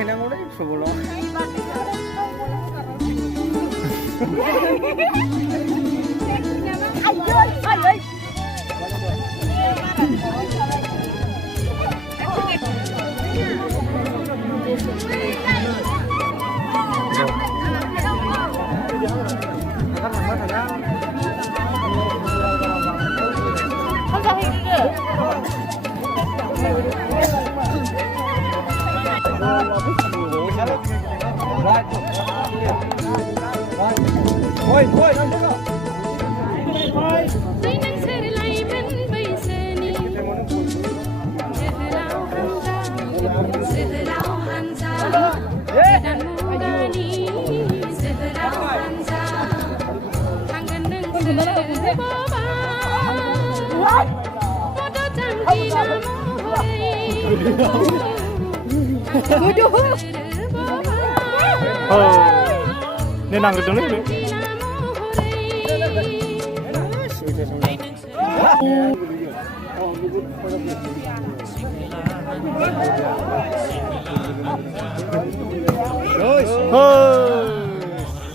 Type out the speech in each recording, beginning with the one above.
हैनांगौलै फुटबलाव 내 나그러네.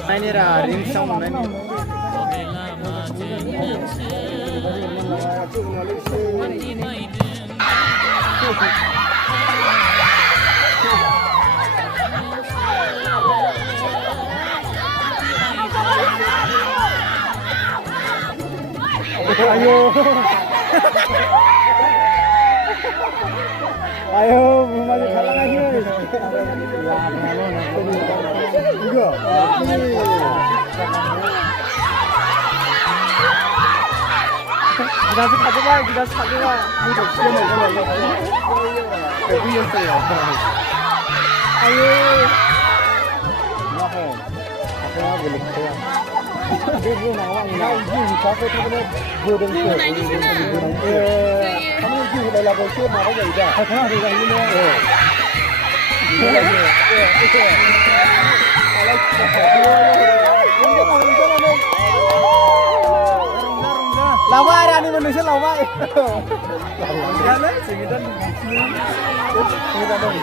아니라 링성 아니. 아유. 아유, 무마지 갈라가시네. 이거. 기다스 가져가, 기다스 가져가. 이거 없으면 이거. 배구였어요. 아유. 나해. 나해, 그렇게. Dia nawang na izin satu tu boleh berdengar. Kamu izin dah lakukan tu mana jadi dah. Kena ada yang ini. Lawai ada ni manusia lawai. Lawai lah, sekitar sekitar dong.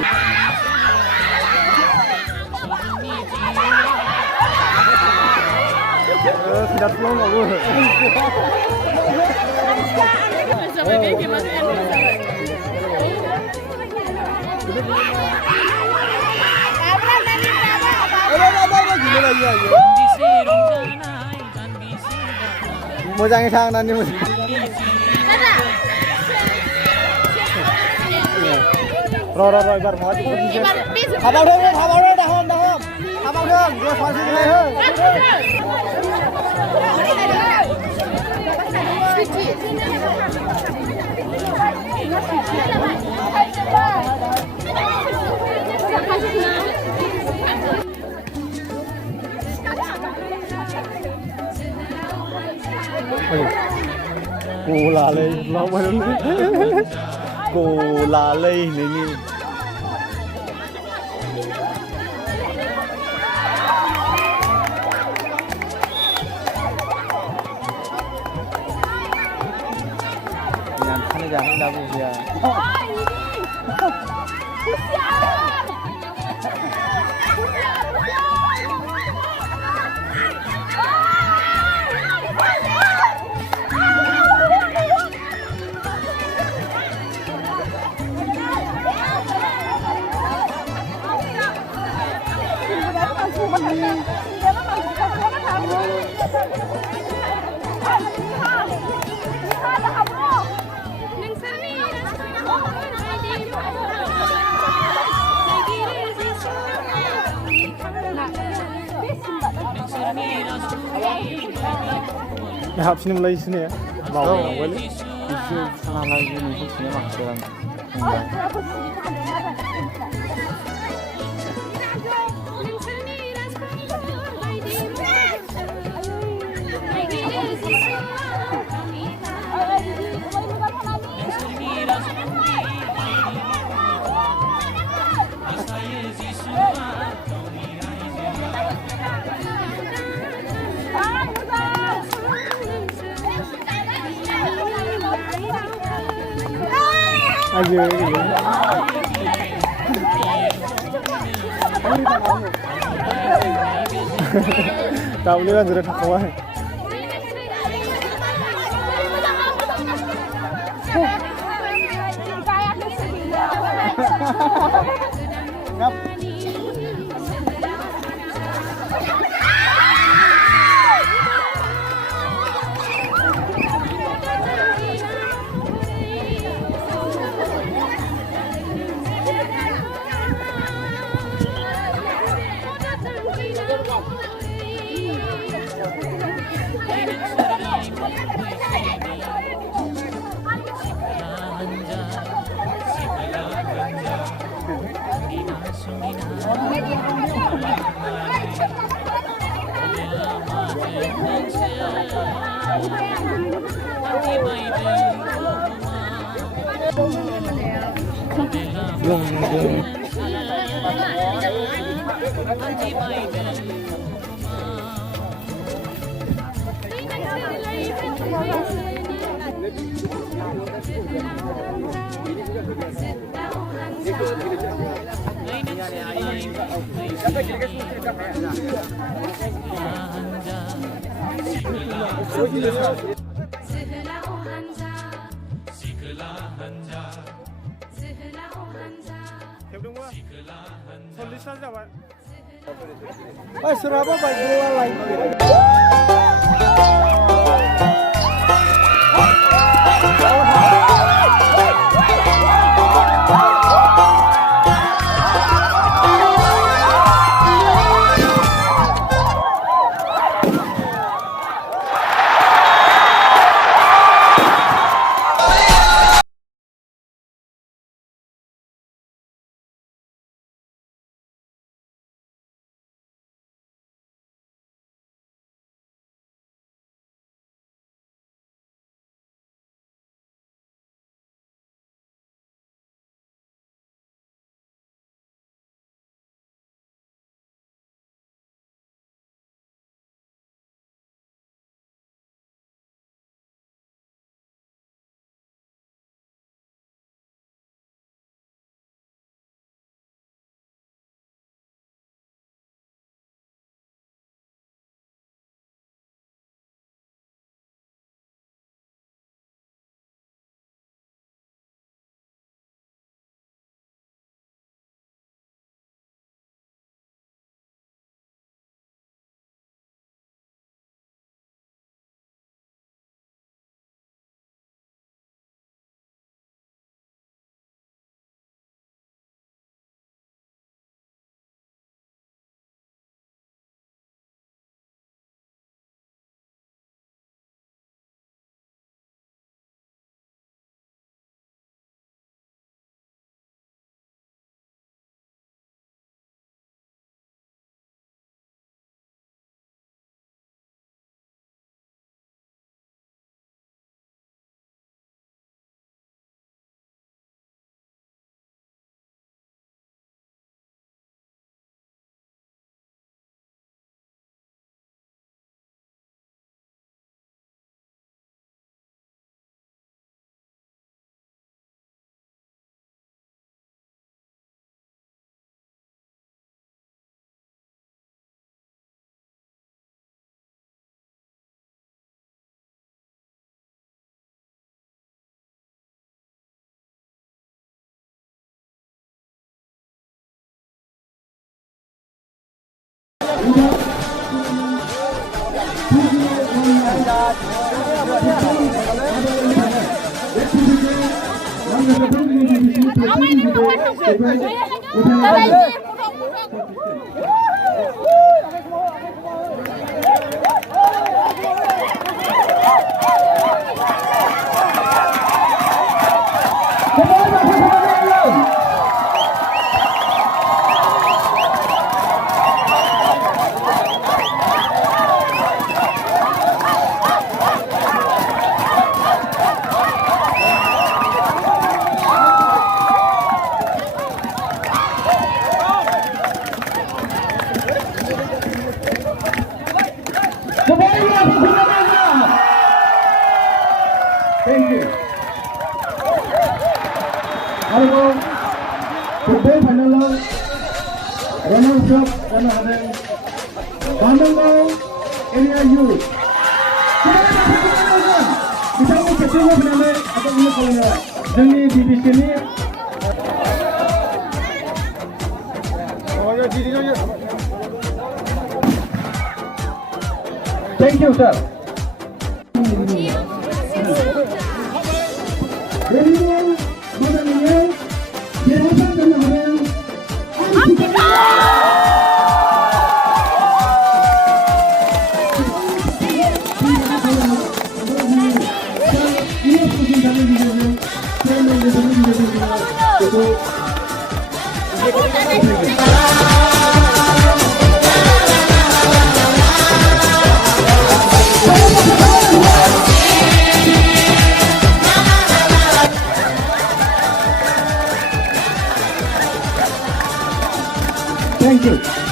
Tidak pulang aku. Sampai dia gimana? Mau jangan sang nanti mau. Ro ibar mau aja. Abang dong, dah. Abang dong, dua spasi ni. Cô là lên lo quên cô là lên này nè làm khăn ra không đau gì à habisnya mulai sini ya mau boleh isu sana lagi nih sini maksudnya aja Tahu ni kan sudah kawan. Ngap. Serapa baik dua lagi. 그리고 football final Organised जानो हादों बांदांगाव area youth बिथांमोन खेबसेबो फैनानै आबादखौ खालामबाय जोंनि BBCनि Thank you, sir. Thank you.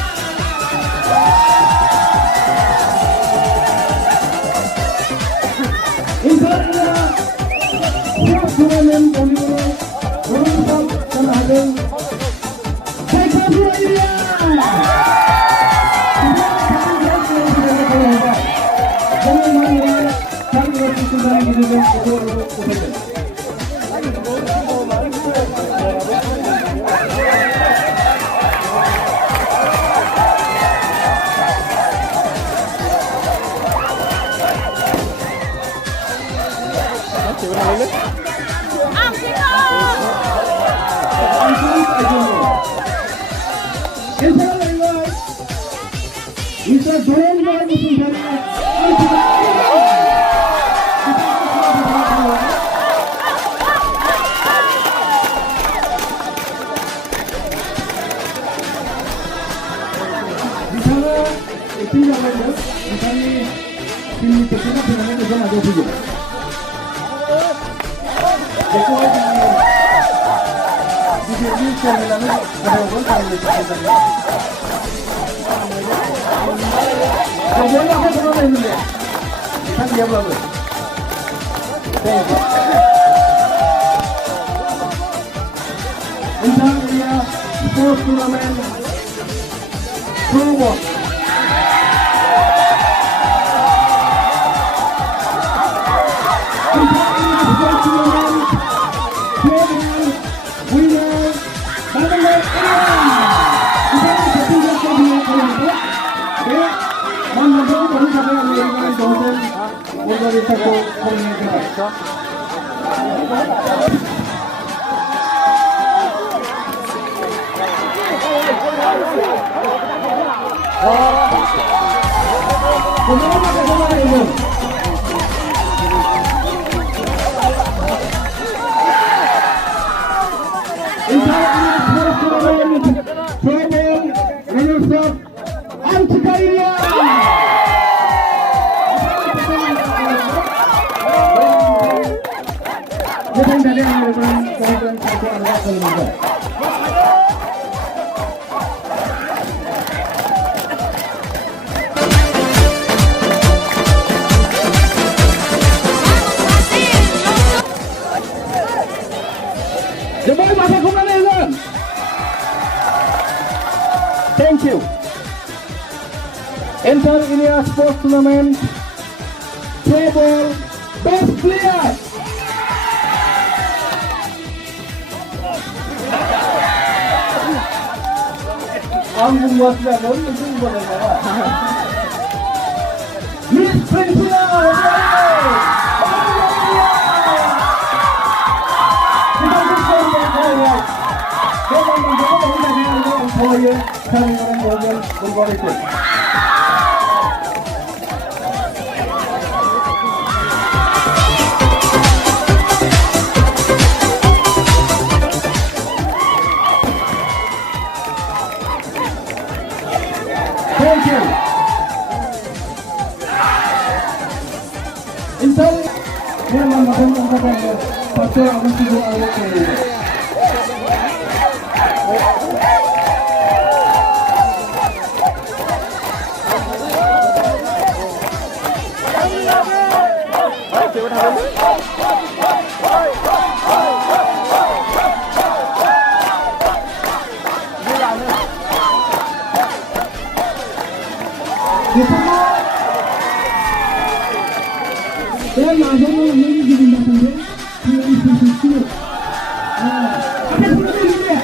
Thank you. Enter India Sports Tournament. Play ball. Best player. I'm going to Miss Princess. Thank you. Inside, dia mengatakan pasal apa sih awak ini. Saya langsung ini di bintang sendiri, ini institusi. Ada seperti ini ya.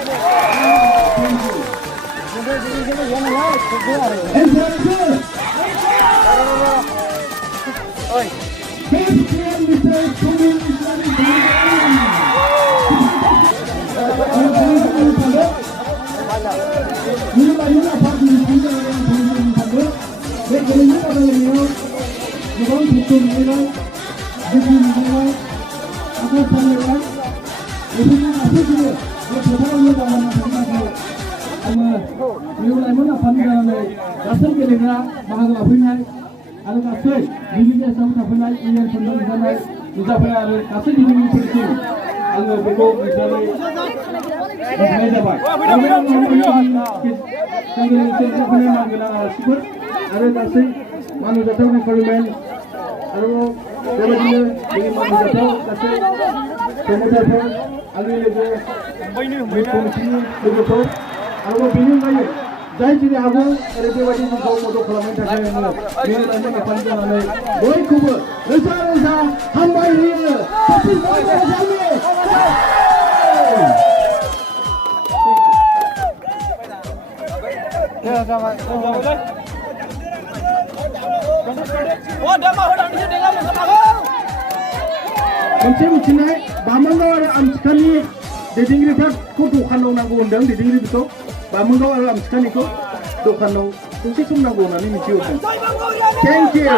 Oi. Ada kasih, ini sama sampai ini pernah misalnya, misalnya ada kasih di sini pergi, ada bego misalnya, misalnya apa? Ada yang pernah manggalan sipur, ada kasih manu jatuh ni permen, ada kemudian ini manu jatuh kasih, kemudian ada lagi, begitu, ada bingung lagi. Jai jadi aku, ada dua jenis kau mau dokumen tak saya mana, ini lagi apa ni? Boy kubu, rasa hambai ini, tapi boy rasa ni. Ya sama. Oh, dah mahu dah ni dengar sama kau. Macam ni, bamango ada amskani, dedingri tak kutu kalau nak undang dedingri betul. Bamango ada amskani ko, tu kalau kunci semua nak undang ni mesti undang. Thank you.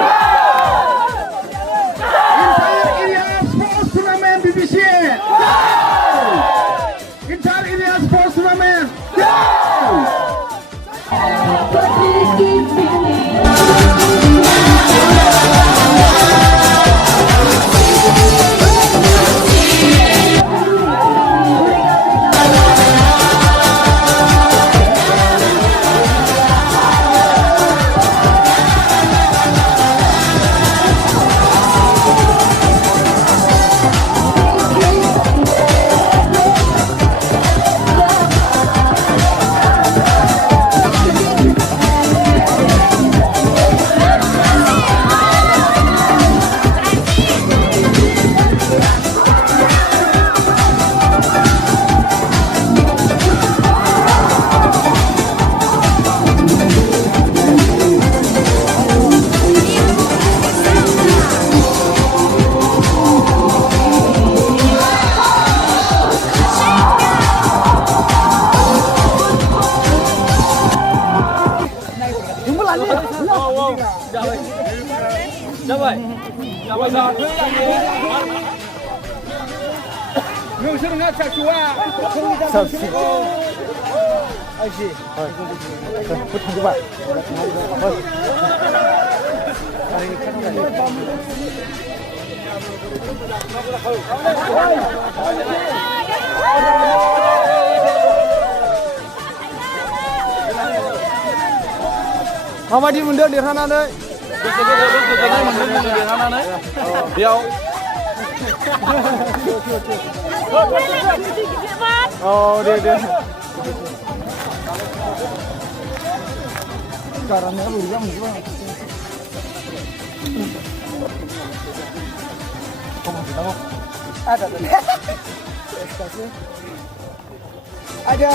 Entire area sports tournament BBCA. Entire area sports tournament. Hamadi mundur देरहानानै गोजोननाय मोनदों देरहानानै बेयाव दे गारामाया बोरैबा मोनजोबा ada